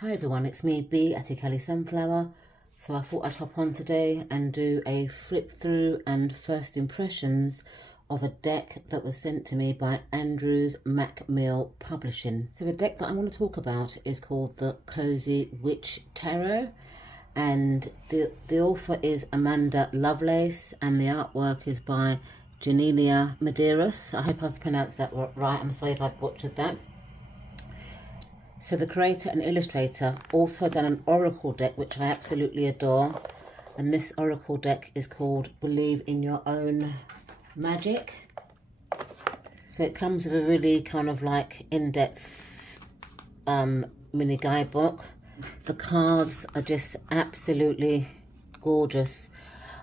Hi everyone, it's me B at Kelly Sunflower. So I thought I'd hop on today and do a flip through and first impressions of a deck that was sent to me by Andrews Macmill Publishing. So the deck that I want to talk about is called the Cozy Witch Tarot, and the author is Amanda Lovelace and the artwork is by Janaima Medeiros. I hope I've pronounced that right. I'm sorry if I've butchered that. So the creator and illustrator also done an oracle deck, which I absolutely adore. And this oracle deck is called Believe in Your Own Magic. So it comes with a really kind of like in-depth mini guidebook. The cards are just absolutely gorgeous.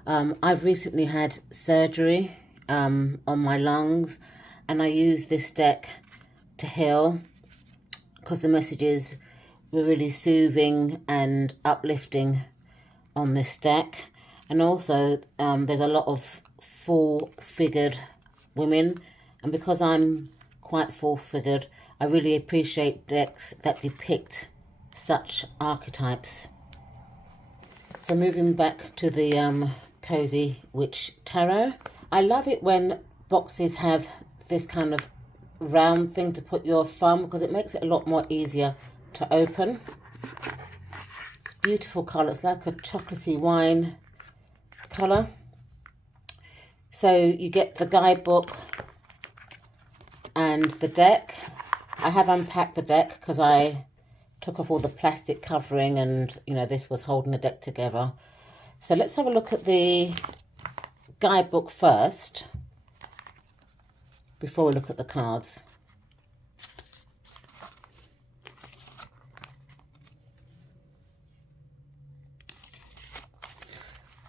I've recently had surgery on my lungs, and I use this deck to heal, because the messages were really soothing and uplifting on this deck. And also there's a lot of full-figured women, and because I'm quite full-figured, I really appreciate decks that depict such archetypes. So moving back to the Cozy Witch Tarot, I love it when boxes have this kind of round thing to put your thumb, because it makes it a lot more easier to open. It's beautiful colour. It's like a chocolatey wine colour. So you get the guidebook and the deck. I have unpacked the deck because I took off all the plastic covering, and you know, this was holding the deck together. So let's have a look at the guidebook first before we look at the cards.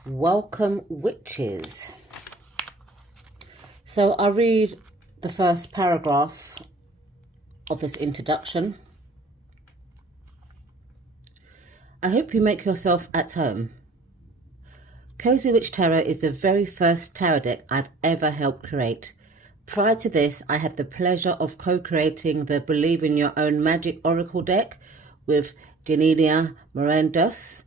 Welcome, witches. So I'll read the first paragraph of this introduction. I hope you make yourself at home. Cozy Witch Tarot is the very first tarot deck I've ever helped create. Prior to this, I had the pleasure of co-creating the Believe in Your Own Magic Oracle deck with Janaima Medeiros.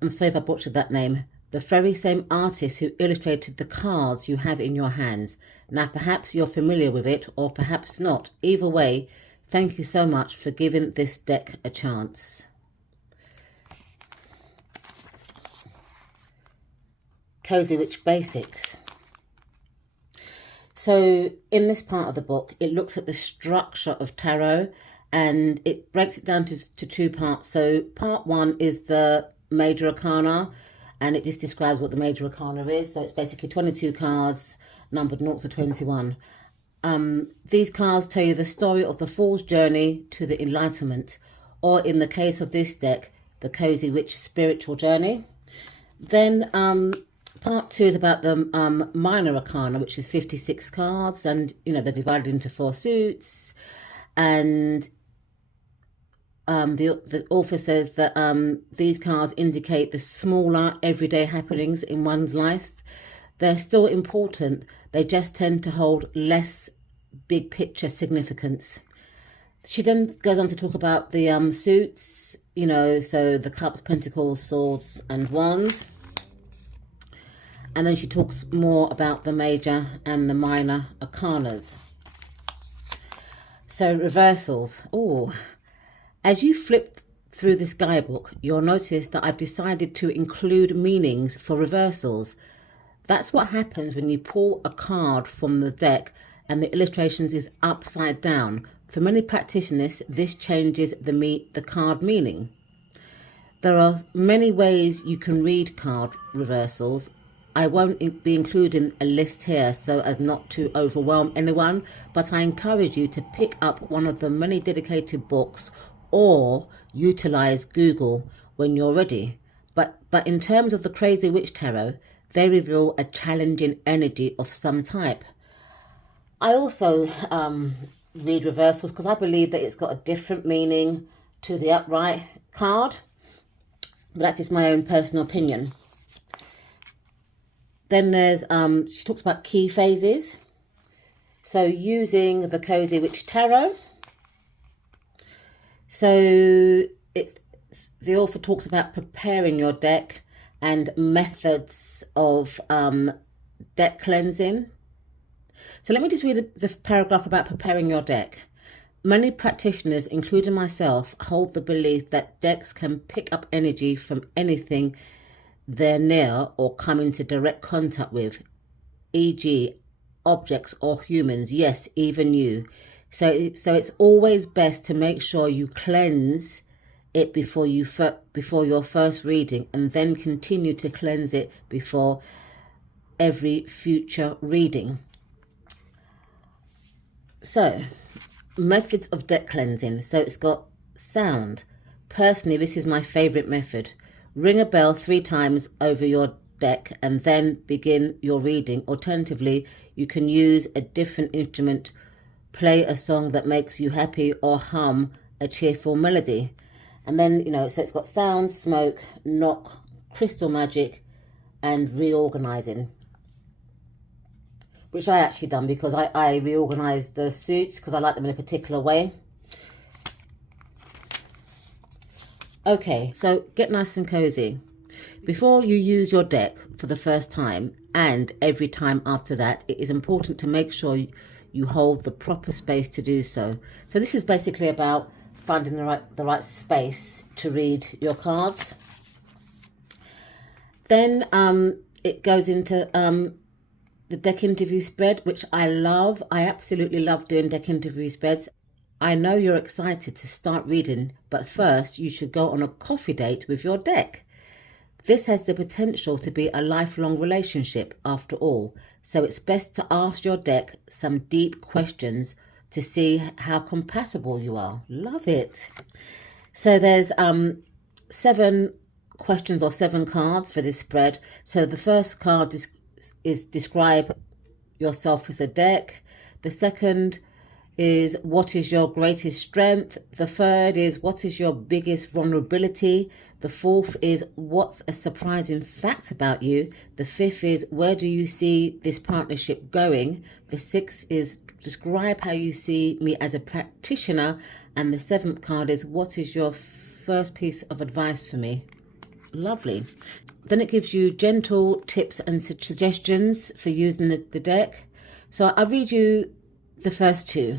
I'm sorry if I butchered that name. The very same artist who illustrated the cards you have in your hands. Now, perhaps you're familiar with it, or perhaps not. Either way, thank you so much for giving this deck a chance. Cozy Witch Basics. So in this part of the book, it looks at the structure of tarot, and it breaks it down to two parts. So part one is the major arcana, and it just describes what the major arcana is. So it's basically 22 cards numbered 0 to 21. These cards tell you the story of the fool's journey to the enlightenment, or in the case of this deck, the Cozy Witch spiritual journey. Then part two is about the minor arcana, which is 56 cards, and you know, they're divided into 4 suits. And the author says that these cards indicate the smaller everyday happenings in one's life. They're still important, they just tend to hold less big picture significance. She then goes on to talk about the suits, you know, so the cups, pentacles, swords and wands. And then she talks more about the major and the minor arcanas. So reversals. Oh, as you flip through this guidebook, you'll notice that I've decided to include meanings for reversals. That's what happens when you pull a card from the deck and the illustrations is upside down. For many practitioners, this changes the card meaning. There are many ways you can read card reversals. I won't be including a list here so as not to overwhelm anyone, but I encourage you to pick up one of the many dedicated books or utilize Google when you're ready. But in terms of the Cozy Witch Tarot, they reveal a challenging energy of some type. I also read reversals because I believe that it's got a different meaning to the upright card. But that's just my own personal opinion. Then there's, she talks about key phases. So using the Cozy Witch Tarot. So the author talks about preparing your deck and methods of deck cleansing. So let me just read the paragraph about preparing your deck. Many practitioners, including myself, hold the belief that decks can pick up energy from anything they're near or come into direct contact with, e.g. objects or humans, yes, even you. So it's always best to make sure you cleanse it before your first reading, and then continue to cleanse it before every future reading. So, methods of deck cleansing. So it's got sound. Personally, this is my favourite method. Ring a bell 3 times over your deck and then begin your reading. Alternatively, you can use a different instrument, play a song that makes you happy, or hum a cheerful melody. And then, so it's got sound, smoke, knock, crystal magic, and reorganizing, which I actually done because I reorganized the suits because I like them in a particular way. Okay, so get nice and cozy. Before you use your deck for the first time and every time after that, it is important to make sure you hold the proper space to do so. So this is basically about finding the right space to read your cards. Then it goes into the deck interview spread, which I love. I absolutely love doing deck interview spreads. I know you're excited to start reading, but first you should go on a coffee date with your deck. This has the potential to be a lifelong relationship after all, so it's best to ask your deck some deep questions to see how compatible you are. Love it. So there's 7 questions or 7 cards for this spread. So the first card is describe yourself as a deck. The second is what is your greatest strength. The third is what is your biggest vulnerability. The fourth is what's a surprising fact about you. The fifth is where do you see this partnership going. The sixth is describe how you see me as a practitioner. And the 7th card is what is your first piece of advice for me. Lovely. Then it gives you gentle tips and suggestions for using the deck. So I'll read you the first 2.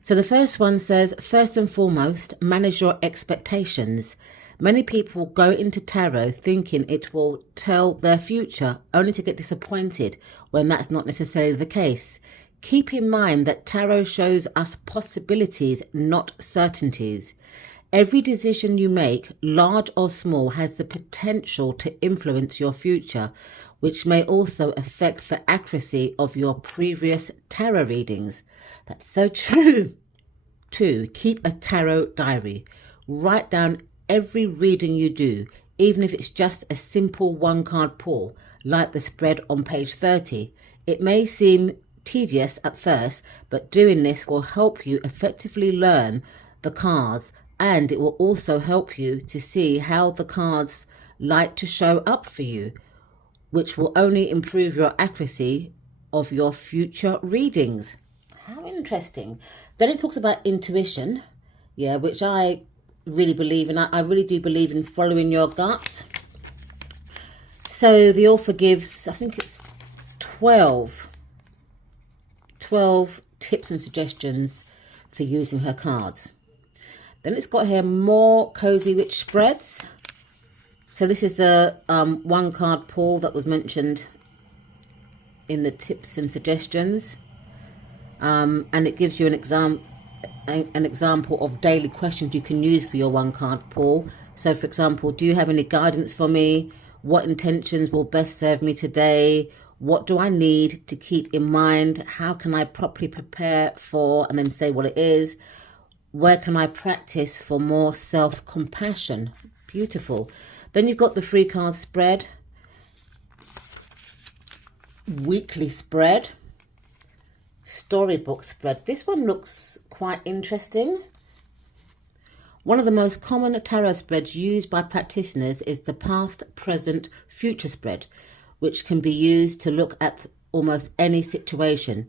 So the first one says, first and foremost, manage your expectations. Many people go into tarot thinking it will tell their future, only to get disappointed when that's not necessarily the case. Keep in mind that tarot shows us possibilities, not certainties. Every decision you make, large or small, has the potential to influence your future, which may also affect the accuracy of your previous tarot readings. That's so true. 2, keep a tarot diary. Write down every reading you do, even if it's just a simple 1-card pull, like the spread on page 30. It may seem tedious at first, but doing this will help you effectively learn the cards, and it will also help you to see how the cards like to show up for you, which will only improve your accuracy of your future readings. How interesting. Then it talks about intuition, which I really believe in. I really do believe in following your gut. So the author gives, I think it's 12 tips and suggestions for using her cards. Then it's got here more Cozy Witch spreads. So this is the 1-card pull that was mentioned in the tips and suggestions. And it gives you an example of daily questions you can use for your 1-card pull. So for example, do you have any guidance for me? What intentions will best serve me today? What do I need to keep in mind? How can I properly prepare for, and then say what it is? Where can I practice for more self-compassion? Beautiful. Then you've got the 3-card spread, weekly spread, storybook spread. This one looks quite interesting. One of the most common tarot spreads used by practitioners is the past, present, future spread, which can be used to look at almost any situation.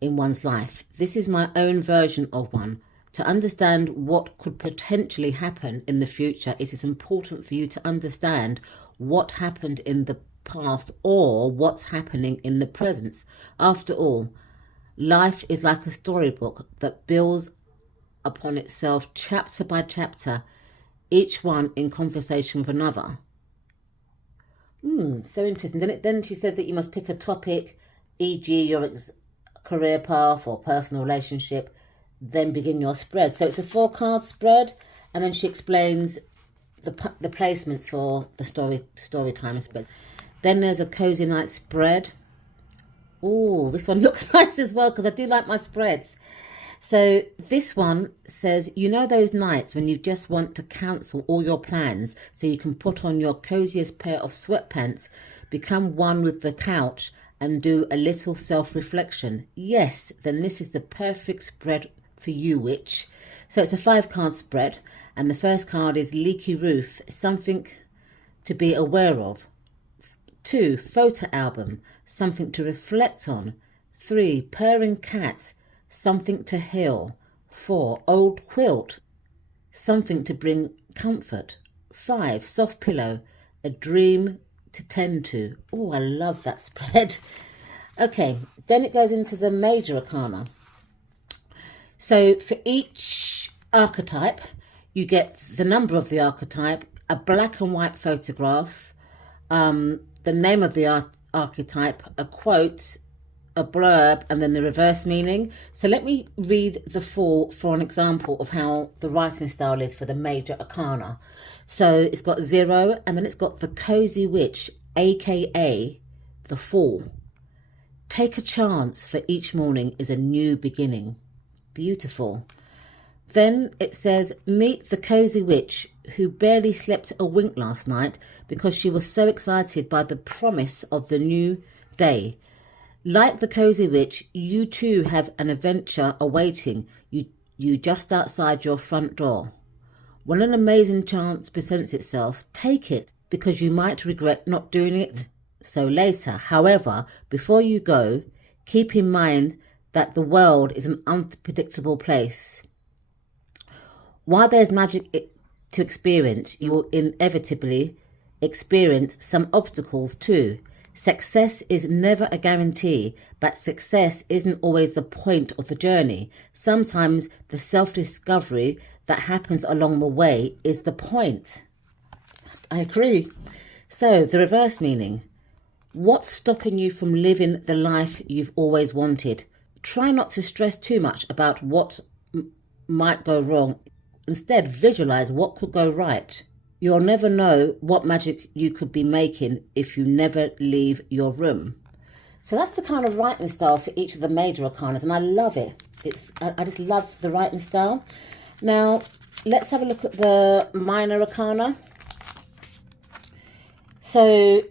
in one's life. This is my own version of one. To understand what could potentially happen in the future, it is important for you to understand what happened in the past or what's happening in the present. After all, life is like a storybook that builds upon itself chapter by chapter, each one in conversation with another. So interesting. Then she says that you must pick a topic, e.g. your career path or personal relationship, then begin your spread. So it's a 4-card spread, and then she explains the placements for the story time spread. Then there's a cozy night spread. Oh, this one looks nice as well, because I do like my spreads. So this one says, you know those nights when you just want to cancel all your plans so you can put on your coziest pair of sweatpants, become one with the couch and do a little self-reflection? Yes, then this is the perfect spread for you, witch. So it's a 5-card spread, and the first card is leaky roof, something to be aware of. 2, photo album, something to reflect on. 3, purring cat, something to heal. 4, old quilt, something to bring comfort. 5, soft pillow, a dream to tend to. Oh, I love that spread. Okay, then it goes into the major arcana. So for each archetype, you get the number of the archetype, a black and white photograph, the name of the archetype, a quote, a blurb, and then the reverse meaning. So let me read the 4 for an example of how the writing style is for the major arcana. So it's got 0, and then it's got the cozy witch, aka the Fool. Take a chance, for each morning is a new beginning. Beautiful. Then it says, meet the cozy witch who barely slept a wink last night because she was so excited by the promise of the new day. Like the cozy witch, you too have an adventure awaiting you just outside your front door. When an amazing chance presents itself, take it, because you might regret not doing it so later. However, before you go, keep in mind that the world is an unpredictable place. While there's magic to experience, you will inevitably experience some obstacles too. Success is never a guarantee, but success isn't always the point of the journey. Sometimes the self-discovery that happens along the way is the point. I agree. So, the reverse meaning. What's stopping you from living the life you've always wanted? Try not to stress too much about what might go wrong. Instead, visualize what could go right. You'll never know what magic you could be making if you never leave your room. So that's the kind of writing style for each of the major arcanas, and I love it. I just love the writing style. Now, let's have a look at the minor arcana. So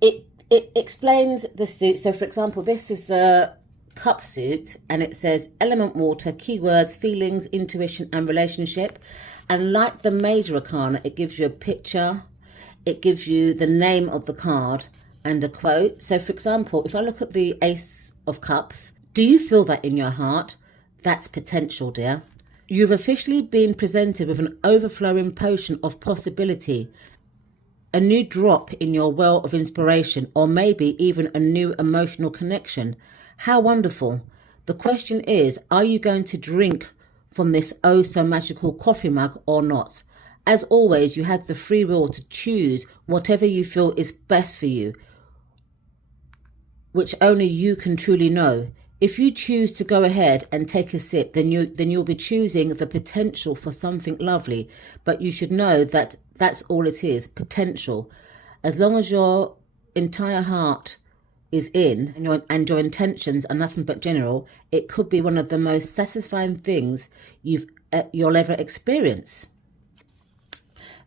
it explains the suit. So, for example, this is the cup suit, and it says element water, keywords, feelings, intuition, and relationship. And like the major arcana, it gives you a picture, it gives you the name of the card and a quote. So, for example, if I look at the Ace of Cups, do you feel that in your heart? That's potential, dear. You've officially been presented with an overflowing potion of possibility, a new drop in your well of inspiration, or maybe even a new emotional connection. How wonderful. The question is, are you going to drink from this oh so magical coffee mug or not? As always, you have the free will to choose whatever you feel is best for you, which only you can truly know. If you choose to go ahead and take a sip, then you'll be choosing the potential for something lovely. But you should know that that's all it is, potential. As long as your entire heart is in and your intentions are nothing but general, it could be one of the most satisfying things you'll ever experience.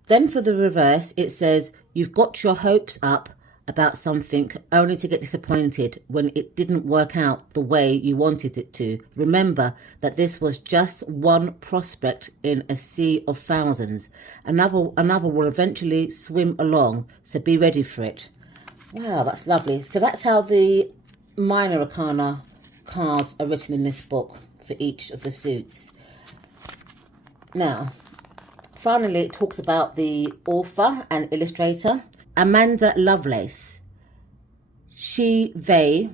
Then for the reverse, it says you've got your hopes up about something only to get disappointed when it didn't work out the way you wanted it to. Remember that this was just one prospect in a sea of thousands. Another will eventually swim along, so be ready for it. Wow, that's lovely. So that's how the minor arcana cards are written in this book for each of the suits. Now, finally, it talks about the author and illustrator, Amanda Lovelace. She, they,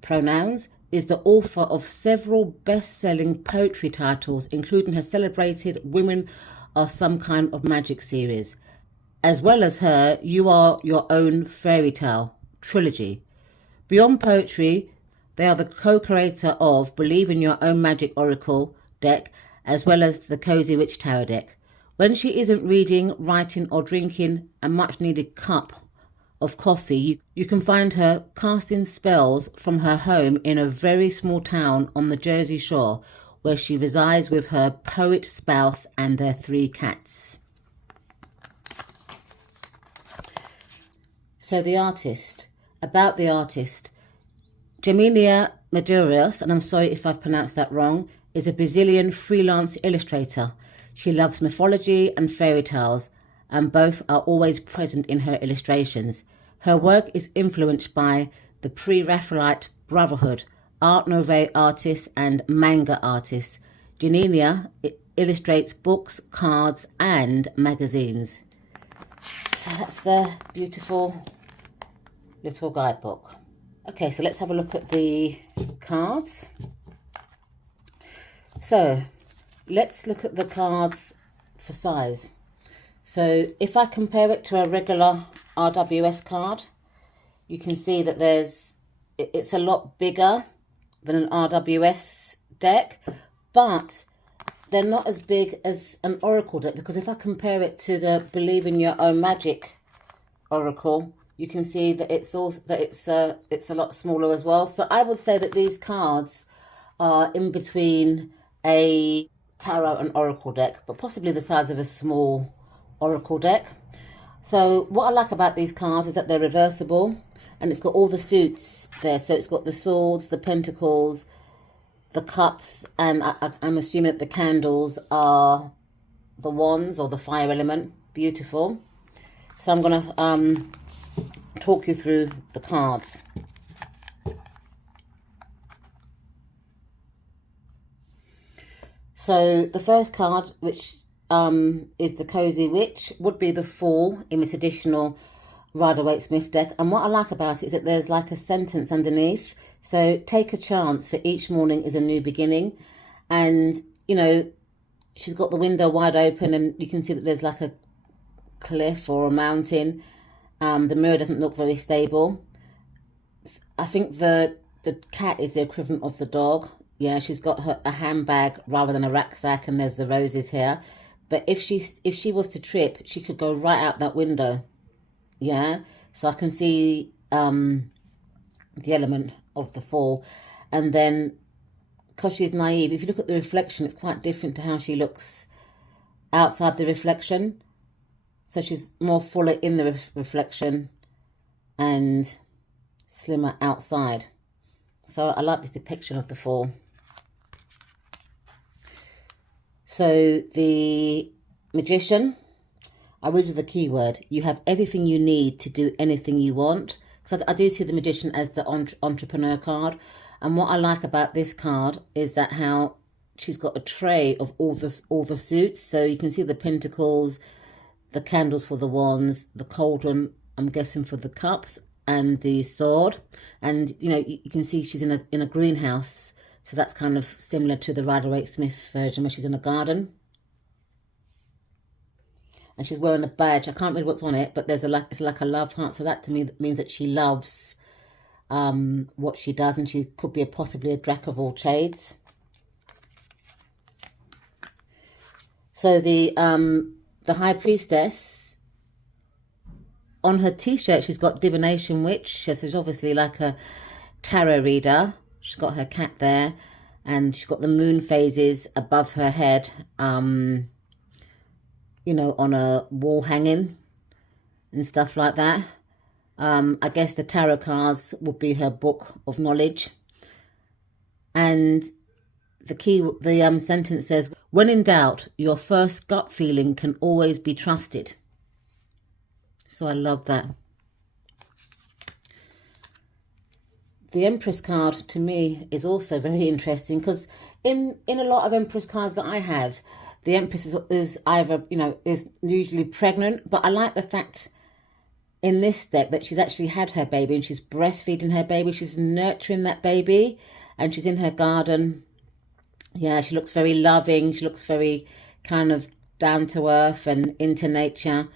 pronouns, is the author of several best-selling poetry titles, including her celebrated Women Are Some Kind of Magic series, as well as her You Are Your Own Fairy Tale trilogy. Beyond poetry, they are the co-creator of Believe in Your Own Magic Oracle deck, as well as the Cozy Witch Tarot deck. When she isn't reading, writing, or drinking a much-needed cup of coffee, you can find her casting spells from her home in a very small town on the Jersey Shore, where she resides with her poet spouse and their 3 cats. So the artist, about the artist. Janaima Medeiros, and I'm sorry if I've pronounced that wrong, is a Brazilian freelance illustrator. She loves mythology and fairy tales, and both are always present in her illustrations. Her work is influenced by the Pre-Raphaelite Brotherhood, Art Nouveau artists and manga artists. Janaima illustrates books, cards and magazines. So that's the beautiful little guidebook. Okay, so let's have a look at the cards. So let's look at the cards for size. So if I compare it to a regular RWS card, you can see that it's a lot bigger than an RWS deck, but they're not as big as an Oracle deck, because if I compare it to the Believe in Your Own Magic Oracle, you can see that it's a lot smaller as well. So I would say that these cards are in between a tarot and Oracle deck, but possibly the size of a small Oracle deck. So what I like about these cards is that they're reversible, and it's got all the suits there. So it's got the swords, the pentacles, the cups, and I'm assuming that the candles are the wands or the fire element. Beautiful. So I'm going to talk you through the cards. So the first card, which is the Cozy Witch, would be the 4 in the traditional rider-waite-smith deck. And what I like about it is that there's like a sentence underneath. So take a chance, for each morning is a new beginning. And, you know, she's got the window wide open, and you can see that there's like a cliff or a mountain. The mirror doesn't look very stable. I think the cat is the equivalent of the dog. Yeah, she's got a handbag rather than a rucksack, and there's the roses here. But if she was to trip, she could go right out that window. Yeah, so I can see the element of the fall. And then, because she's naive, if you look at the reflection, it's quite different to how she looks outside the reflection. So she's more fuller in the reflection and slimmer outside. So I like this depiction of the fall. So the Magician, I read the keyword. You have everything you need to do anything you want. Because I do see the Magician as the entrepreneur card. And what I like about this card is that how she's got a tray of all the suits. So you can see the pentacles, the candles for the wands, the cauldron, I'm guessing for the cups, and the sword. And you know, you can see she's in a greenhouse, so that's kind of similar to the rider-waite-smith version where she's in a garden. And she's wearing a badge. I can't read what's on it, but it's like a love heart. So that to me means that she loves what she does, and she could be possibly a jack of all trades. So the High Priestess, on her t-shirt she's got Divination Witch. So she's obviously like a tarot reader. She's got her cat there, and she's got the moon phases above her head, you know, on a wall hanging and stuff like that. I guess the tarot cards would be her book of knowledge. And the sentence says, when in doubt, your first gut feeling can always be trusted. So I love that. The Empress card to me is also very interesting because in a lot of Empress cards that I have, the Empress is either, is usually pregnant, but I like the fact in this deck that she's actually had her baby and she's breastfeeding her baby, she's nurturing that baby, and she's in her garden. Yeah, she looks very loving, she looks very kind of down to earth and into nature.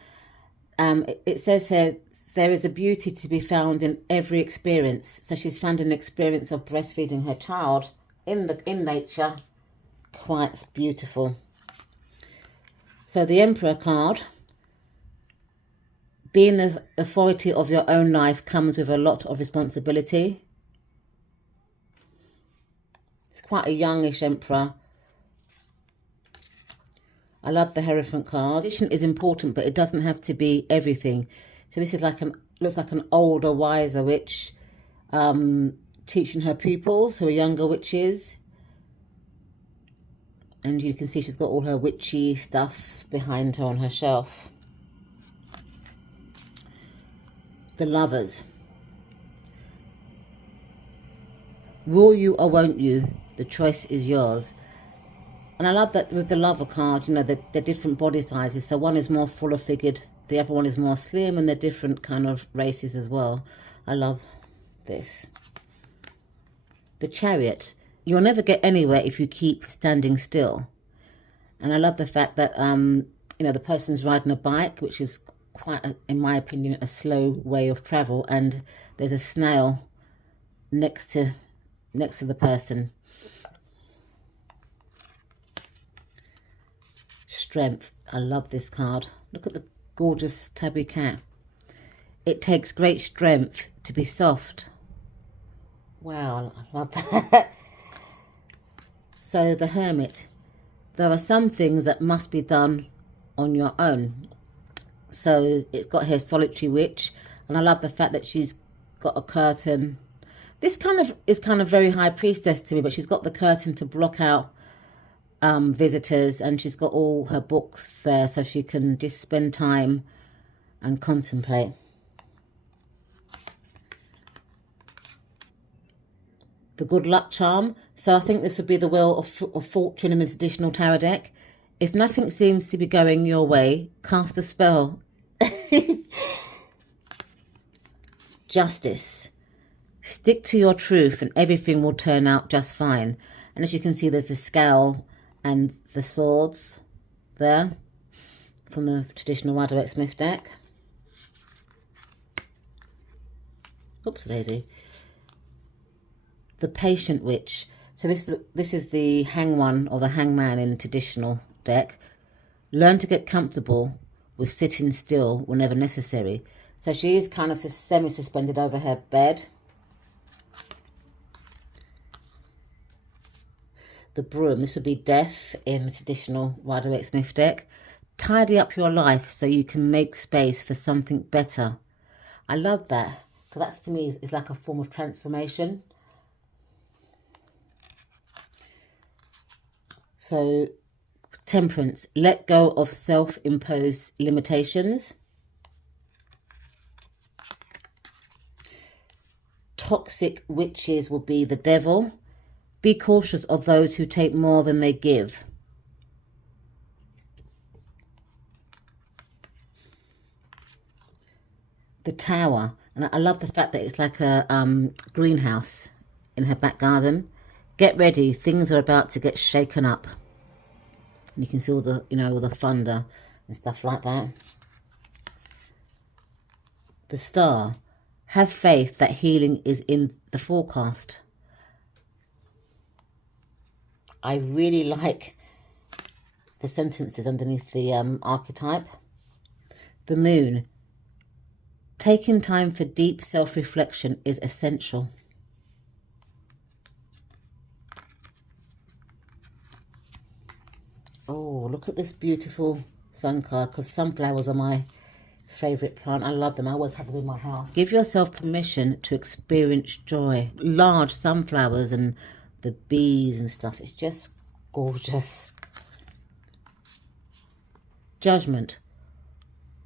It says here, there is a beauty to be found in every experience. So she's found an experience of breastfeeding her child in nature. Quite beautiful. So the Emperor card, being the authority of your own life comes with a lot of responsibility. It's quite a youngish Emperor. I love the Hierophant card. Tradition is important, but it doesn't have to be everything. So this is looks like an older, wiser witch teaching her pupils who are younger witches. And you can see she's got all her witchy stuff behind her on her shelf. The Lovers. Will you or won't you? The choice is yours. And I love that with the Lover card, the different body sizes. So one is more fuller figured, the other one is more slim, and they're different kind of races as well. I love this. The Chariot. You'll never get anywhere if you keep standing still. And I love the fact that, the person's riding a bike, which is quite, in my opinion, a slow way of travel. And there's a snail next to the person. Strength. I love this card. Look at the gorgeous tabby cat. It takes great strength to be soft. Wow, I love that. So the Hermit. There are some things that must be done on your own. So it's got here Solitary Witch, and I love the fact that she's got a curtain. This is very High Priestess to me, but she's got the curtain to block out visitors, and she's got all her books there so she can just spend time and contemplate. The Good Luck charm. So I think this would be the Wheel of Fortune in a traditional tarot deck. If nothing seems to be going your way, cast a spell. Justice. Stick to your truth and everything will turn out just fine. And as you can see, there's the scale and the swords there from the traditional rider-waite-smith deck. Oops, daisy. The Patient Witch. So this is the Hangman or the Hangman in the traditional deck. Learn to get comfortable with sitting still whenever necessary. So she is kind of semi-suspended over her bed. The Broom. This would be Death in the traditional rider-waite-smith deck. Tidy up your life so you can make space for something better. I love that, because that to me is like a form of transformation. So, Temperance. Let go of self-imposed limitations. Toxic Witches will be the Devil. Be cautious of those who take more than they give. The Tower. And I love the fact that it's like a greenhouse in her back garden. Get ready. Things are about to get shaken up. And you can see all the, all the thunder and stuff like that. The Star. Have faith that healing is in the forecast. I really like the sentences underneath the archetype. The Moon. Taking time for deep self-reflection is essential. Oh, look at this beautiful sun card, because sunflowers are my favourite plant. I love them. I always have them in my house. Give yourself permission to experience joy. Large sunflowers and the bees and stuff. It's just gorgeous. Judgment.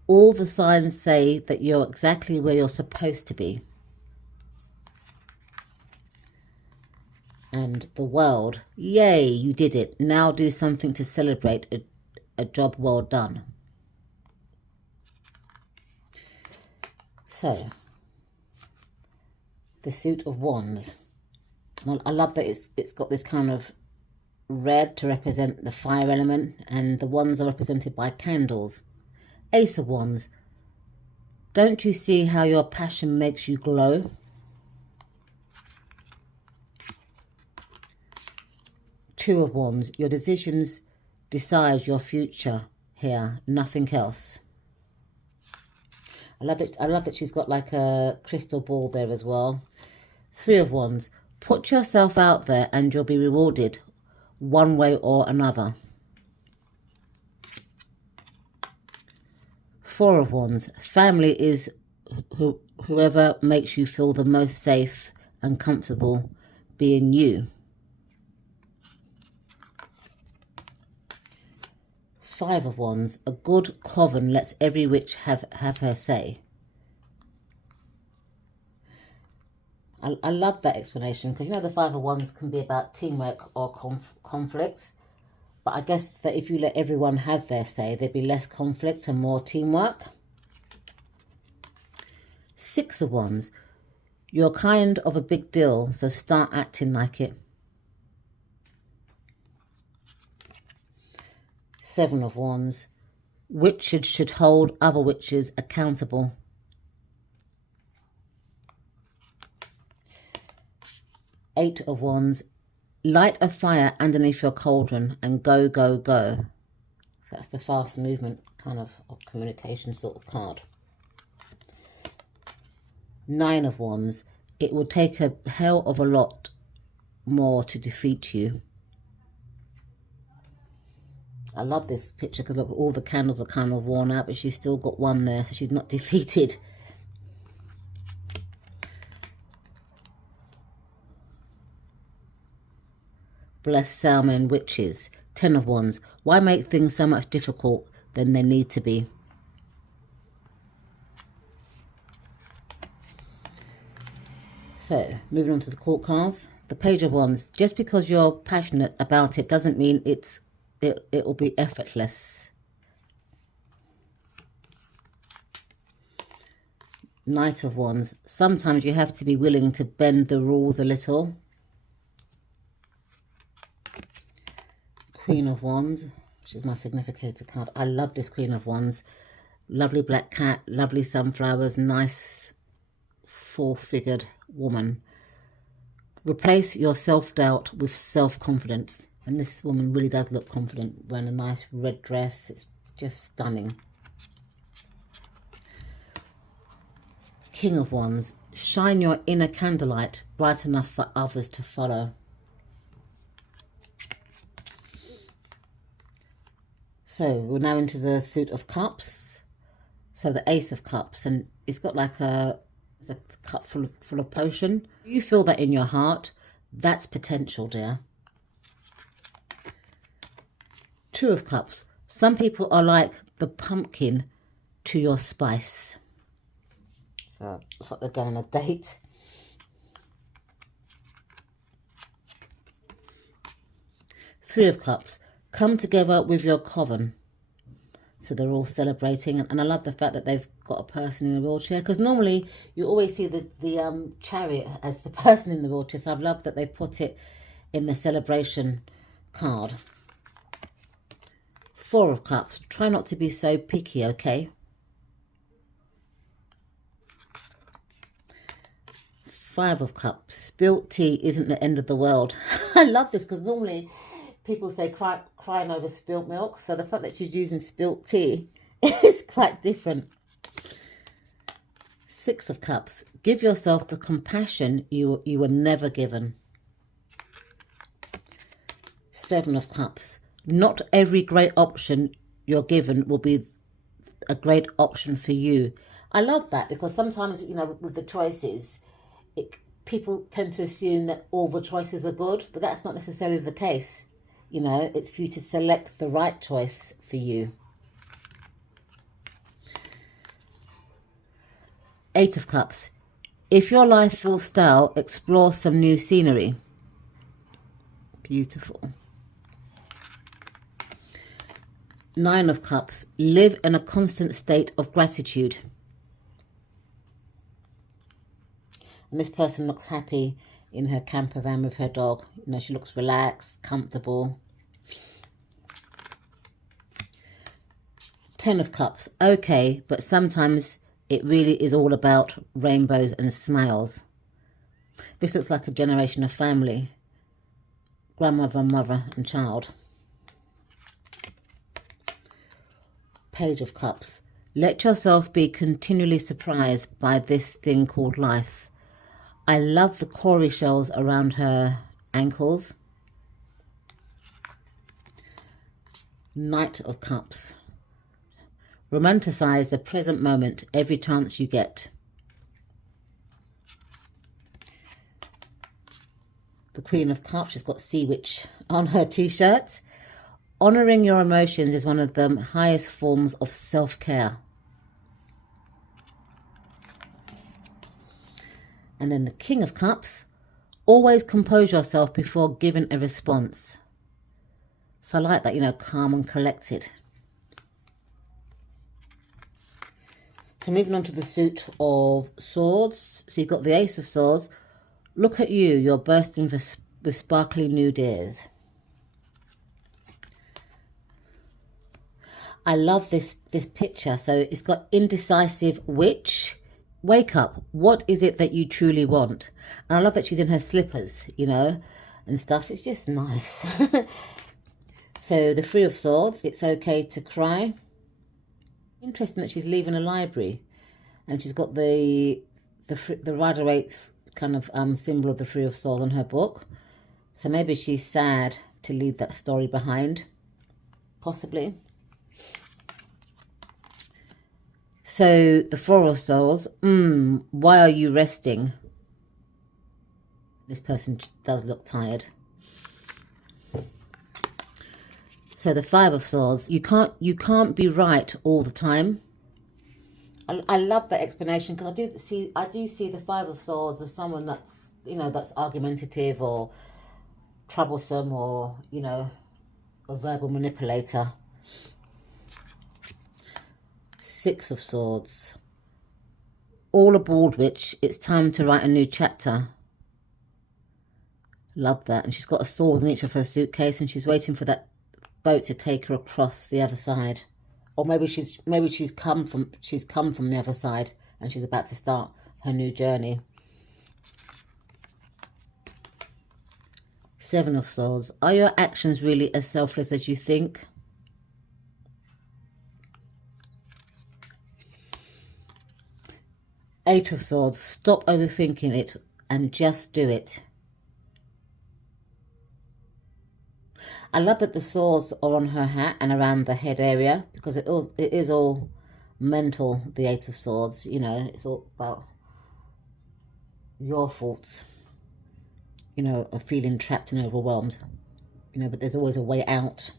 All the signs say that you're exactly where you're supposed to be. and the world. Yay, you did it. Now do something to celebrate a job well done. So, the Suit of Wands. I love that it's got this kind of red to represent the fire element, and the wands are represented by candles. Ace of Wands. Don't you see how your passion makes you glow? Two of Wands. Your decisions decide your future here, nothing else. I love that she's got like a crystal ball there as well. Three of Wands. Put yourself out there and you'll be rewarded one way or another. Four of Wands. Family is whoever makes you feel the most safe and comfortable being you. Five of Wands. A good coven lets every witch have her say. I love that explanation, because you know the Five of Wands can be about teamwork or conflict. But I guess that if you let everyone have their say, there'd be less conflict and more teamwork. Six of Wands. You're kind of a big deal, so start acting like it. Seven of Wands. Witches should hold other witches accountable. Eight of Wands. Light a fire underneath your cauldron and go, go, go. So that's the fast movement kind of communication sort of card. Nine of Wands. It will take a hell of a lot more to defeat you. I love this picture because look, all the candles are kind of worn out, but she's still got one there, so she's not defeated. Bless salmon witches. Ten of Wands. Why make things so much difficult than they need to be? So, moving on to the court cards. The Page of Wands. Just because you're passionate about it doesn't mean it will be effortless. Knight of Wands. Sometimes you have to be willing to bend the rules a little. Queen of Wands, which is my significator card. I love this Queen of Wands. Lovely black cat, lovely sunflowers, nice four-figured woman. Replace your self-doubt with self-confidence. And this woman really does look confident, wearing a nice red dress. It's just stunning. King of Wands. Shine your inner candlelight bright enough for others to follow. So we're now into the Suit of Cups. So the Ace of Cups, and it's got like a cup full of potion. You feel that in your heart. That's potential, dear. Two of Cups. Some people are like the pumpkin to your spice. So it's like they're going on a date. Three of Cups. Come together with your coven. So they're all celebrating, and I love the fact that they've got a person in a wheelchair, because normally you always see the chariot as the person in the wheelchair. So I've loved that they've put it in the celebration card. Four of Cups. Try not to be so picky, okay? Five of Cups. Spilt tea isn't the end of the world. I love this because normally people say crying over spilt milk. So the fact that she's using spilt tea is quite different. Six of Cups. Give yourself the compassion you were never given. Seven of Cups. Not every great option you're given will be a great option for you. I love that because sometimes, you know, with the choices, people tend to assume that all the choices are good, but that's not necessarily the case. You know, it's for you to select the right choice for you. Eight of Cups. If your life feels stale, explore some new scenery. Beautiful. 9 of Cups. Live in a constant state of gratitude. And this person looks happy in her camper van with her dog. You know, she looks relaxed, comfortable. 10 of Cups. Okay, but sometimes it really is all about rainbows and smiles. This looks like a generation of family. Grandmother, mother and child. Page of Cups. Let yourself be continually surprised by this thing called life. I love the cowrie shells around her ankles. Knight of Cups. Romanticize the present moment every chance you get. The Queen of Cups, she's got Sea Witch on her t-shirt. Honouring your emotions is one of the highest forms of self-care. And then the King of Cups. Always compose yourself before giving a response. So I like that, you know, calm and collected. So moving on to the suit of swords. So you've got the Ace of Swords. Look at you, you're bursting with sparkly new days. I love this picture. So it's got indecisive witch. Wake up. What is it that you truly want? And I love that she's in her slippers, you know, and stuff. It's just nice. So the Three of Swords. It's okay to cry. Interesting that she's leaving a library, and she's got the rider-waite kind of symbol of the Three of Swords on her book. So maybe she's sad to leave that story behind, possibly. So the Four of Swords. Why are you resting? This person does look tired. So the Five of Swords. You can't be right all the time. I love that explanation, because I do see the Five of Swords as someone that's, you know, that's argumentative or troublesome, or, you know, a verbal manipulator. Six of Swords. All aboard, witch. It's time to write a new chapter. Love that. And she's got a sword in each of her suitcase, and she's waiting for that boat to take her across the other side. Or maybe she's come from the other side, and she's about to start her new journey. Seven of Swords. Are your actions really as selfless as you think? Eight of Swords. Stop overthinking it and just do it. I love that the swords are on her hat and around the head area, because it is all mental, the Eight of Swords. You know, it's all about your faults, you know, of feeling trapped and overwhelmed, you know, but there's always a way out.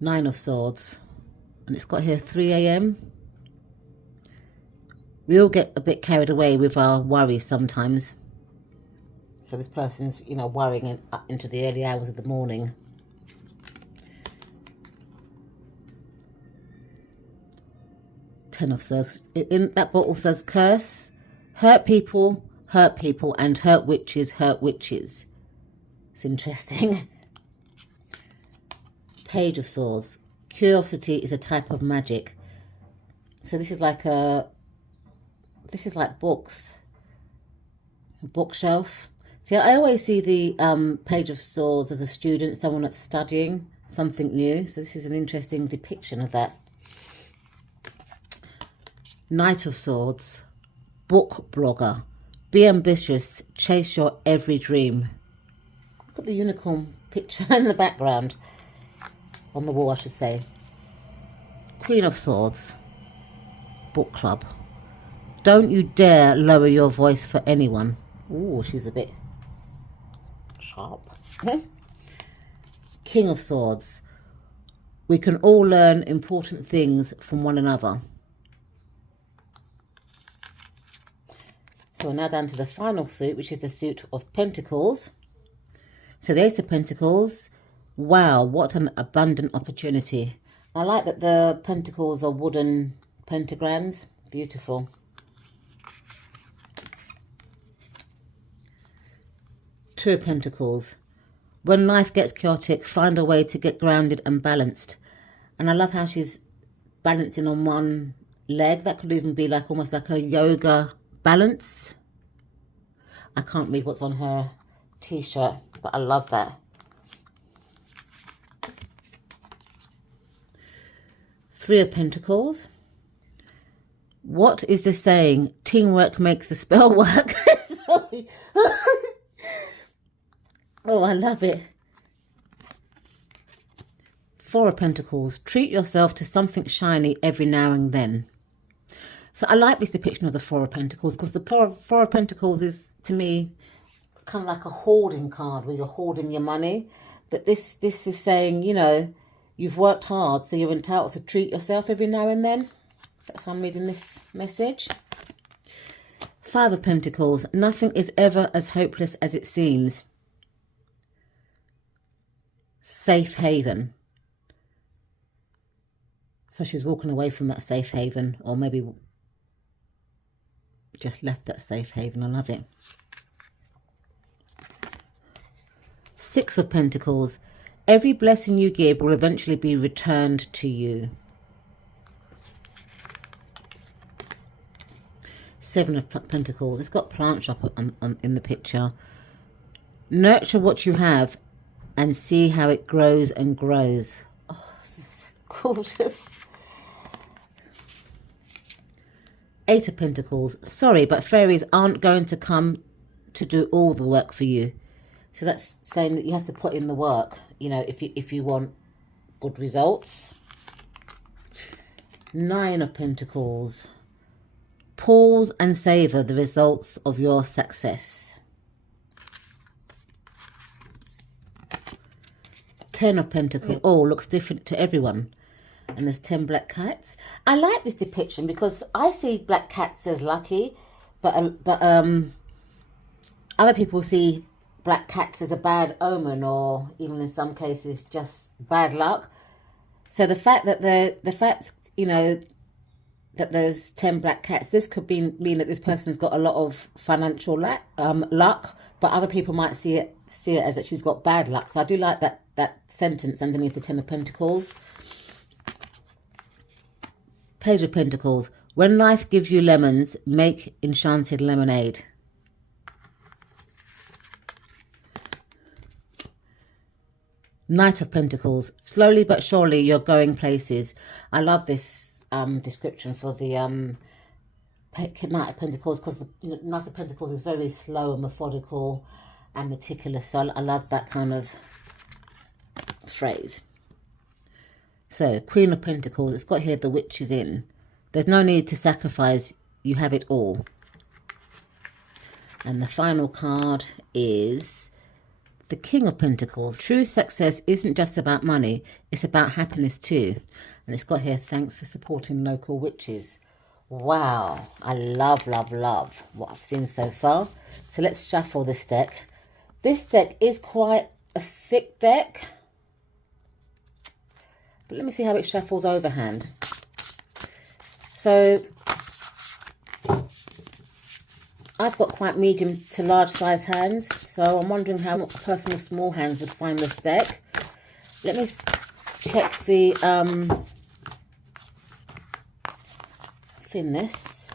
Nine of Swords. And it's got here 3 a.m. We all get a bit carried away with our worries sometimes. So this person's, you know, worrying into the early hours of the morning. Ten of Swords. In that bottle says curse. Hurt people, and hurt witches, hurt witches. It's interesting. Page of Swords. Curiosity is a type of magic. So this is like books. A bookshelf. See, I always see the Page of Swords as a student, someone that's studying something new. So this is an interesting depiction of that. Knight of Swords. Book blogger. Be ambitious. Chase your every dream. Look at the unicorn picture in the background. On the wall, I should say. Queen of Swords. Book club. Don't you dare lower your voice for anyone. Ooh, she's a bit sharp. King of Swords. We can all learn important things from one another. So we're now down to the final suit, which is the suit of Pentacles. So the Ace of Pentacles. Wow, what an abundant opportunity. I like that the pentacles are wooden pentagrams. Beautiful. Two of Pentacles. When life gets chaotic, find a way to get grounded and balanced. And I love how she's balancing on one leg. That could even be like almost like a yoga balance. I can't read what's on her t-shirt, but I love that. Three of Pentacles. What is the saying? Teamwork makes the spell work. Sorry. Oh, I love it. Four of Pentacles. Treat yourself to something shiny every now and then. So I like this depiction of the Four of Pentacles because the Four of Pentacles is, to me, kind of like a hoarding card where you're hoarding your money. But this is saying, you know, you've worked hard, so you're entitled to treat yourself every now and then. That's how I'm reading this message. Five of Pentacles. Nothing is ever as hopeless as it seems. Safe haven. So she's walking away from that safe haven, or maybe just left that safe haven. I love it. Six of Pentacles. Every blessing you give will eventually be returned to you. Seven of Pentacles. It's got plant shop in the picture. Nurture what you have and see how it grows and grows. Oh, this is gorgeous. Eight of Pentacles. Sorry, but fairies aren't going to come to do all the work for you. So that's saying that you have to put in the work, you know, if you want good results. Nine of Pentacles. Pause and savor the results of your success. 10 of Pentacles. Oh, looks different to everyone. And there's 10 black cats. I like this depiction because I see black cats as lucky, but other people see black cats as a bad omen, or even in some cases just bad luck. So the fact that you know, that there's 10 black cats, this could mean that this person's got a lot of financial luck, but other people might see it as that she's got bad luck. So I do like that sentence underneath the 10 of Pentacles. Page of Pentacles. When life gives you lemons, make enchanted lemonade. Knight of Pentacles. Slowly but surely you're going places. I love this description for the Knight of Pentacles, because the Knight of Pentacles is very slow and methodical and meticulous. So I love that kind of phrase. So Queen of Pentacles. It's got here the witch is in. There's no need to sacrifice. You have it all. And the final card is the King of Pentacles. True success isn't just about money. It's about happiness too. And it's got here, thanks for supporting local witches. Wow. I love, love, love what I've seen so far. So let's shuffle this deck. This deck is quite a thick deck. But let me see how it shuffles overhand. So I've got quite medium to large size hands. So I'm wondering how a person with small hands would find this deck. Let me check the thinness.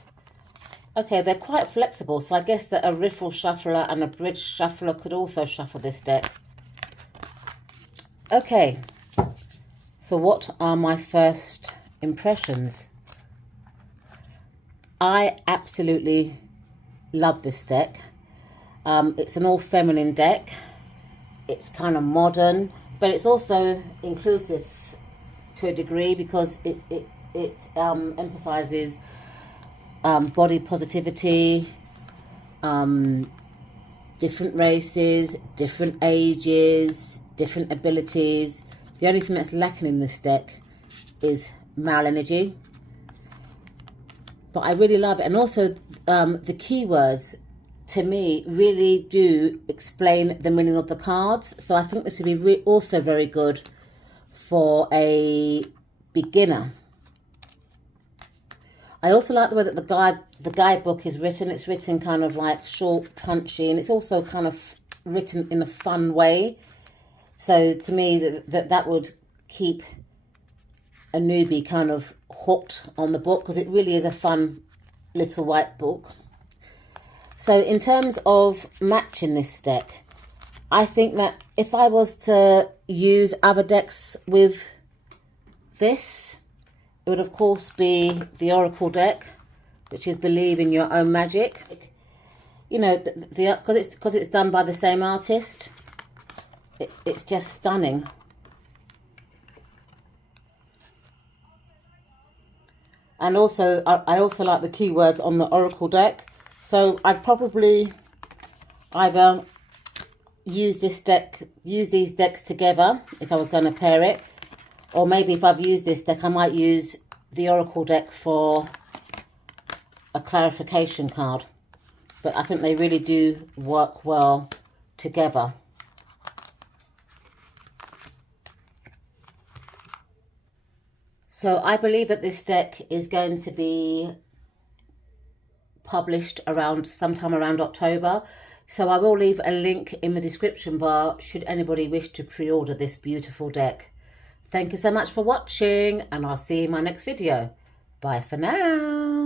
Okay, they're quite flexible. So I guess that a riffle shuffler and a bridge shuffler could also shuffle this deck. Okay. So what are my first impressions? I absolutely love this deck. It's an all feminine deck. It's kind of modern, but it's also inclusive to a degree because it empathizes body positivity, different races, different ages, different abilities. The only thing that's lacking in this deck is male energy. But I really love it. And also the keywords to me really do explain the meaning of the cards. So I think this would be also very good for a beginner. I also like the way that the guidebook is written. It's written kind of like short, punchy, and it's also kind of written in a fun way. So to me, that would keep a newbie kind of hooked on the book, because it really is a fun little white book. So in terms of matching this deck, I think that if I was to use other decks with this, it would of course be the Oracle deck, which is Believe in Your Own Magic. You know, because it's done by the same artist, it's just stunning. And also, I also like the keywords on the Oracle deck. So I'd probably either use these decks together if I was going to pair it. Or maybe if I've used this deck, I might use the Oracle deck for a clarification card. But I think they really do work well together. So I believe that this deck is going to be published sometime around October. So I will leave a link in the description bar should anybody wish to pre-order this beautiful deck. Thank you so much for watching, and I'll see you in my next video. Bye for now.